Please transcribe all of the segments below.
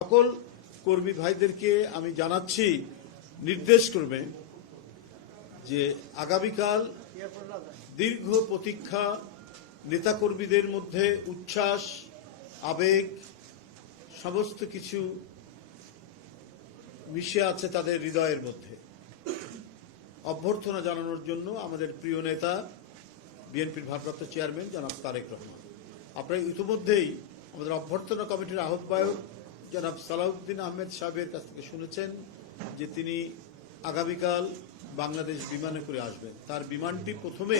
সকল কর্মী ভাইদেরকে আমি জানাচ্ছি নির্দেশ করবে যে আগামীকাল দীর্ঘ প্রতীক্ষা, নেতাকর্মীদের মধ্যে উচ্ছ্বাস, আবেগ সমস্ত কিছু মিশে আছে তাদের হৃদয়ের মধ্যে। অভ্যর্থনা জানানোর জন্য আমাদের প্রিয় নেতা বিএনপির ভারপ্রাপ্ত চেয়ারম্যান জনাব তারেক রহমান, আপনারা ইতিমধ্যেই আমাদের অভ্যর্থনা কমিটির আহ্বায়ক জনাব সালাউদ্দিন আহমেদ সাহেবের কাছ থেকে শুনেছেন যে তিনি আগামীকাল বাংলাদেশ বিমানে করে আসবেন। তার বিমানটি প্রথমে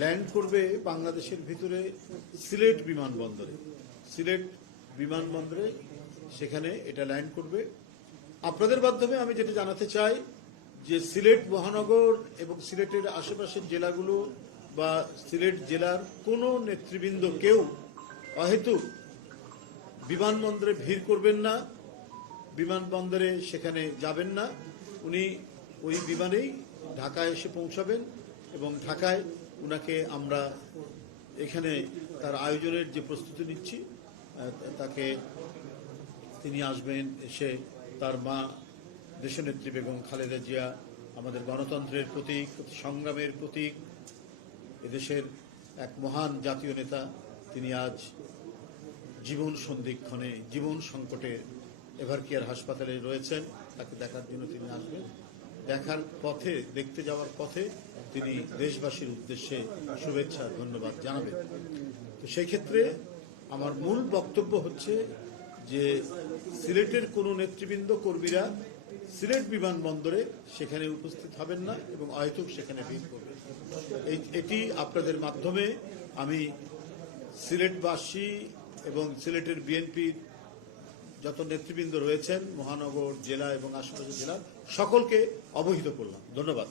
ল্যান্ড করবে বাংলাদেশের ভিতরে সিলেট বিমানবন্দরে। সিলেট বিমানবন্দরে সেখানে এটা ল্যান্ড করবে। আপনাদের মাধ্যমে আমি যেটা জানাতে চাই যে সিলেট মহানগর এবং সিলেটের আশেপাশের জেলাগুলো বা সিলেট জেলার কোনো নেতৃবৃন্দ কেউ অহেতুক বিমানবন্দরে ভিড় করবেন না, বিমানবন্দরে সেখানে যাবেন না। উনি ওই বিমানেই ঢাকায় এসে পৌঁছাবেন এবং ঢাকায় উনাকে আমরা এখানে তার আয়োজনের যে প্রস্তুতি নিচ্ছি তাকে তিনি আসবেন, এসে তার মা দেশনেত্রী বেগম খালেদা জিয়া আমাদের গণতন্ত্রের প্রতীক, সংগ্রামের প্রতীক, এদেশের এক মহান জাতীয় নেতা, তিনি আজ জীবন সন্ধিক্ষণে, জীবন সংকটে এভারকেয়ার হাসপাতালে রয়েছেন। তাকে দেখার জন্য তিনি আসবেন। দেখার পথে, দেখতে যাওয়ার পথে তিনি দেশবাসীর উদ্দেশ্যে শুভেচ্ছা ধন্যবাদ জানাবেন। তো সেই ক্ষেত্রে আমার মূল বক্তব্য হচ্ছে যে সিলেটের কোনো নেতৃবৃন্দ কর্মীরা সিলেট বিমানবন্দরে সেখানে উপস্থিত হবেন না এবং অহেতুক সেখানে ভিড় করবেন। এটি আপনাদের মাধ্যমে আমি সিলেটবাসী এবং সিলেটের বিএনপির যত নেতৃবৃন্দ রয়েছেন মহানগর, জেলা এবং আশেপাশের জেলার সকলকে অবহিত করলাম। ধন্যবাদ।